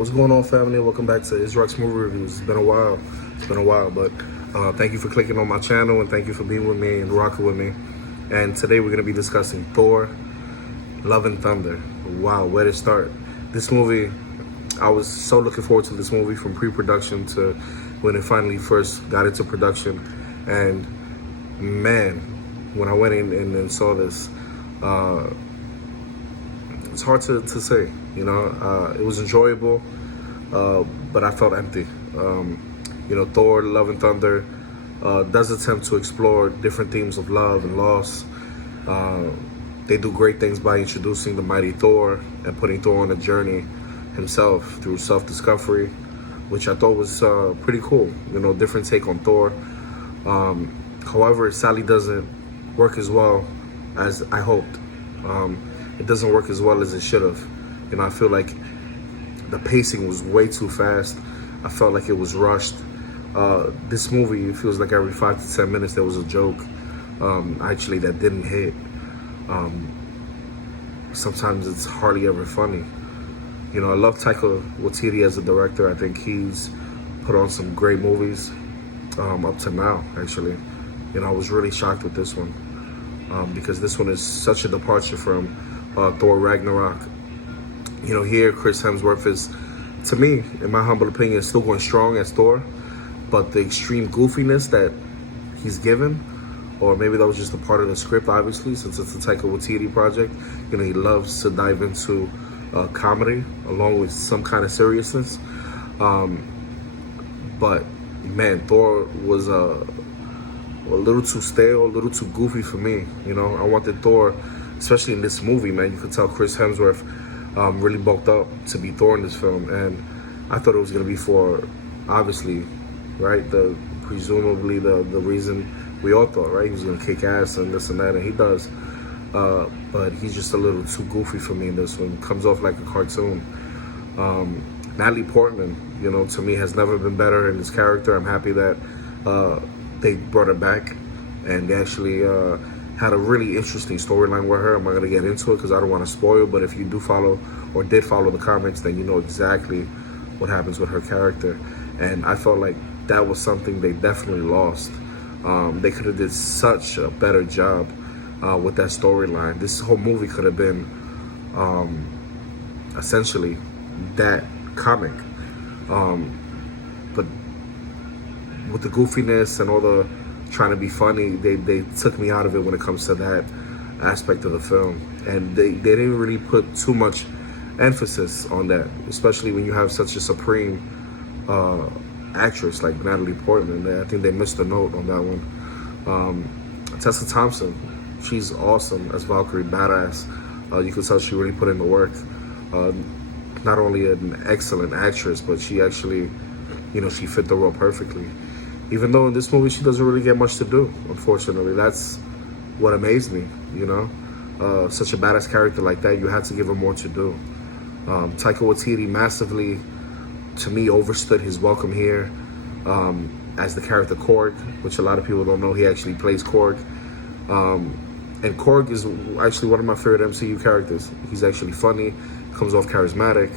What's going on, family? Welcome back to Israel's Movie Reviews. It's been a while. But thank you for clicking on my channel and thank you for being with me and rocking with me. And today we're going to be discussing Thor, Love and Thunder. Wow, where to start? This movie, I was so looking forward to this movie from pre-production to when it finally first got into production. And man, when I went in and saw this, it's hard to say. It was enjoyable, but I felt empty. Thor, Love and Thunder does attempt to explore different themes of love and loss. They do great things by introducing the Mighty Thor and putting Thor on a journey himself through self-discovery, which I thought was pretty cool. Different take on Thor. However, it sadly doesn't work as well as I hoped. It doesn't work as well as it should have. I feel like the pacing was way too fast. I felt like it was rushed. This movie, it feels like every 5 to 10 minutes there was a joke, actually, that didn't hit. Sometimes it's hardly ever funny. I love Taika Waititi as a director. I think he's put on some great movies up to now, actually. I was really shocked with this one because this one is such a departure from Thor Ragnarok. Here Chris Hemsworth is, to me, in my humble opinion, still going strong as Thor, but the extreme goofiness that he's given, or maybe that was just a part of the script, obviously, since it's a Taika Waititi project. He loves to dive into comedy along with some kind of seriousness. But man, Thor was a little too stale, a little too goofy for me. I wanted Thor, especially in this movie, man. You could tell Chris Hemsworth really bulked up to be Thor in this film, and I thought it was going to be for, obviously, right, presumably the reason we all thought, right, he was going to kick ass and this and that, and he does, but he's just a little too goofy for me in this one. Comes off like a cartoon. Natalie Portman, to me, has never been better in this character. I'm happy that they brought her back, and they actually had a really interesting storyline with her. I'm not going to get into it because I don't want to spoil, but if you do follow or did follow the comics, then you know exactly what happens with her character. And I felt like that was something they definitely lost. They could have did such a better job with that storyline. This whole movie could have been essentially that comic. But with the goofiness and all the trying to be funny, they took me out of it when it comes to that aspect of the film. And they didn't really put too much emphasis on that, especially when you have such a supreme actress like Natalie Portman. I think they missed the note on that one. Tessa Thompson, she's awesome as Valkyrie, badass. You can tell she really put in the work. Not only an excellent actress, but she actually, she fit the role perfectly. Even though in this movie she doesn't really get much to do, unfortunately. That's what amazed me, Such a badass character like that, you had to give her more to do. Taika Waititi massively, to me, overstood his welcome here as the character Korg, which a lot of people don't know. He actually plays Korg. And Korg is actually one of my favorite MCU characters. He's actually funny, comes off charismatic,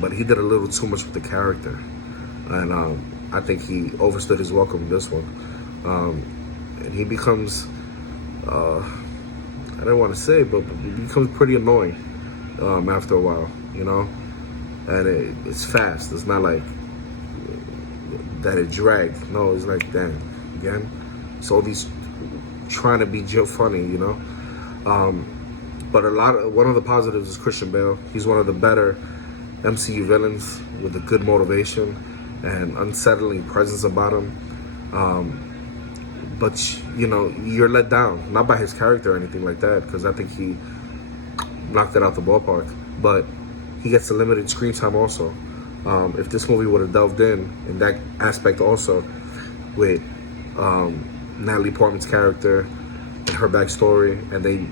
but he did a little too much with the character. And I think he overstood his welcome in this one. And he becomes, I don't want to say, but he becomes pretty annoying after a while, And it's fast. It's not like that it dragged. No, it's like, damn, again. So these trying to be Joe funny, But one of the positives is Christian Bale. He's one of the better MCU villains with a good motivation and unsettling presence about him. But you're let down, not by his character or anything like that, because I think he knocked it out the ballpark, but he gets a limited screen time also. If this movie would have delved in that aspect also with Natalie Portman's character and her backstory, and then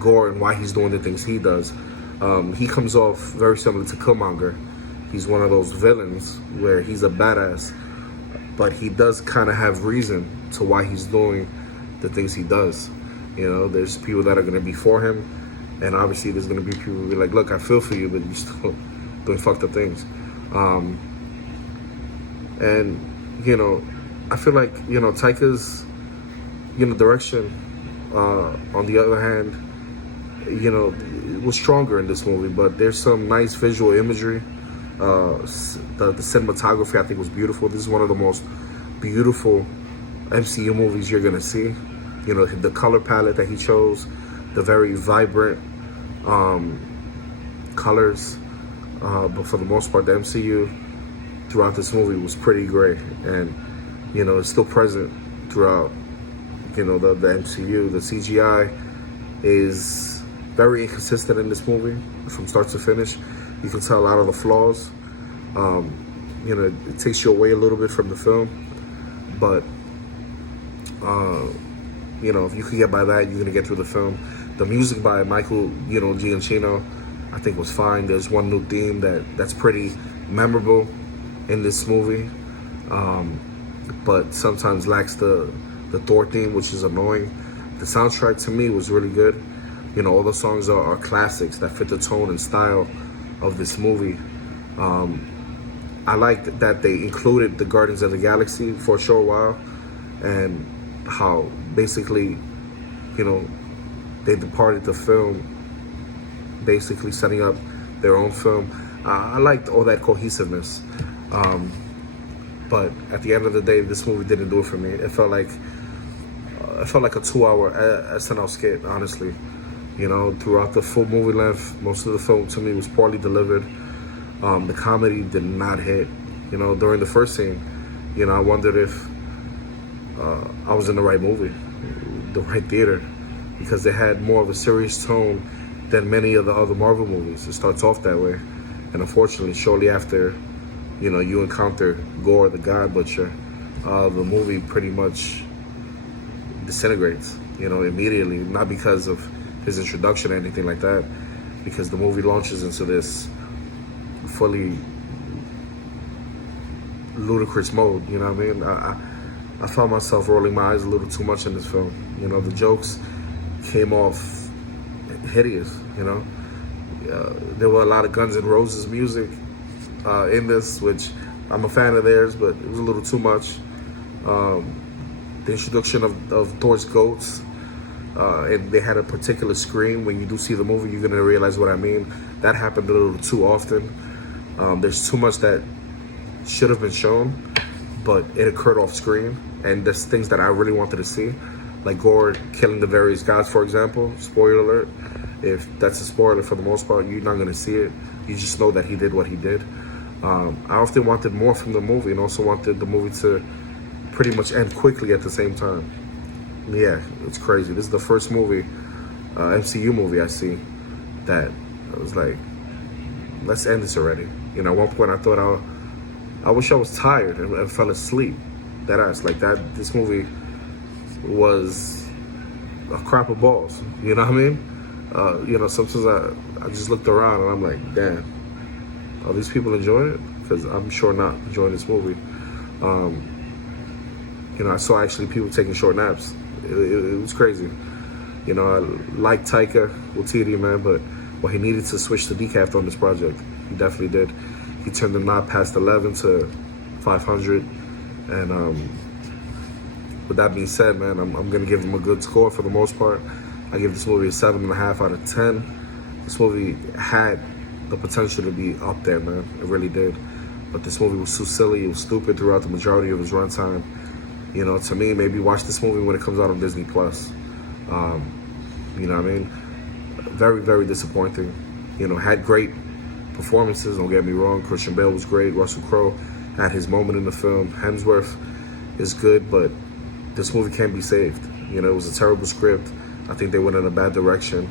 Gorr and why he's doing the things he does, he comes off very similar to Killmonger. He's one of those villains where he's a badass, but he does kind of have reason to why he's doing the things he does. There's people that are going to be for him, And obviously there's gonna be people who be like, look, I feel for you, but you still doing fucked up things. And, you know, I feel like, you know, Taika's, you know, direction, on the other hand, you know, was stronger in this movie, but there's some nice visual imagery. The cinematography, I think, was beautiful. This is one of the most beautiful MCU movies you're gonna see. You know, the color palette that he chose, the very vibrant colors, but for the most part, the MCU throughout this movie was pretty great, and you know, it's still present throughout, you know, the MCU. The CGI is very inconsistent in this movie from start to finish. You can tell a lot of the flaws. You know, it takes you away a little bit from the film, but you know, if you can get by that, you're gonna get through the film. The music by Michael, you know, Giacchino, I think was fine. There's one new theme that's pretty memorable in this movie, but sometimes lacks the Thor theme, which is annoying. The soundtrack to me was really good. You know, all the songs are classics that fit the tone and style of this movie. I liked that they included the Guardians of the Galaxy for a short while, and how basically, you know, they departed the film, basically setting up their own film. I liked all that cohesiveness, but at the end of the day, this movie didn't do it for me. It felt like a 2-hour SNL skit, honestly. You know, throughout the full movie length, most of the film to me was poorly delivered. The comedy did not hit. You know, during the first scene, you know, I wondered if I was in the right movie, the right theater, because they had more of a serious tone than many of the other Marvel movies. It starts off that way, and unfortunately, shortly after, you know, you encounter Gorr the God Butcher, the movie pretty much disintegrates, you know, immediately. Not because of his introduction or anything like that, because the movie launches into this fully ludicrous mode, you know what I mean? I found myself rolling my eyes a little too much in this film. You know, the jokes came off hideous, you know? There were a lot of Guns N' Roses music in this, which I'm a fan of theirs, but it was a little too much. The introduction of Thor's goats, and they had a particular scream. When you do see the movie, you're gonna realize what I mean. That happened a little too often. There's too much that should have been shown, but it occurred off screen, and there's things that I really wanted to see, like Gorr killing the various gods, for example. Spoiler alert. If that's a spoiler, for the most part, you're not gonna see it. You just know that he did what he did. I often wanted more from the movie, and also wanted the movie to pretty much end quickly at the same time. Yeah, it's crazy. This is the first movie, MCU movie I see that I was like, let's end this already. You know, at one point I thought I wish I was tired and fell asleep. That ass, like that. This movie was a crap of balls. You know what I mean? You know, sometimes I just looked around and I'm like, damn, are these people enjoying it? Because I'm sure not enjoying this movie. You know, I saw actually people taking short naps. It was crazy. You know, I like Taika Waititi, man, but he needed to switch the decaf on this project. He definitely did. He turned the knot past 11 to 500. And with that being said, man, I'm going to give him a good score for the most part. I give this movie a 7.5 out of 10. This movie had the potential to be up there, man. It really did. But this movie was too silly. It was stupid throughout the majority of its runtime. You know, to me, maybe watch this movie when it comes out on Disney Plus. You know what I mean? Very, very disappointing. You know, had great performances, don't get me wrong. Christian Bale was great. Russell Crowe had his moment in the film. Hemsworth is good, but this movie can't be saved. You know, it was a terrible script. I think they went in a bad direction.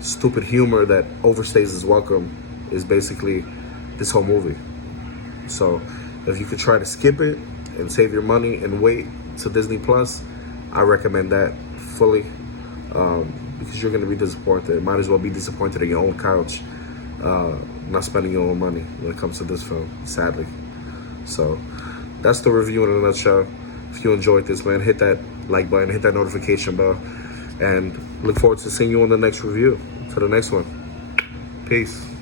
Stupid humor that overstays its welcome is basically this whole movie. So if you could try to skip it and save your money and wait to Disney Plus, I recommend that fully, because you're going to be disappointed. Might as well be disappointed in your own couch, not spending your own money when it comes to this film, sadly. So that's the review in a nutshell. If you enjoyed this, man, hit that like button, hit that notification bell, and Look forward to seeing you on the next review. To the next one. Peace.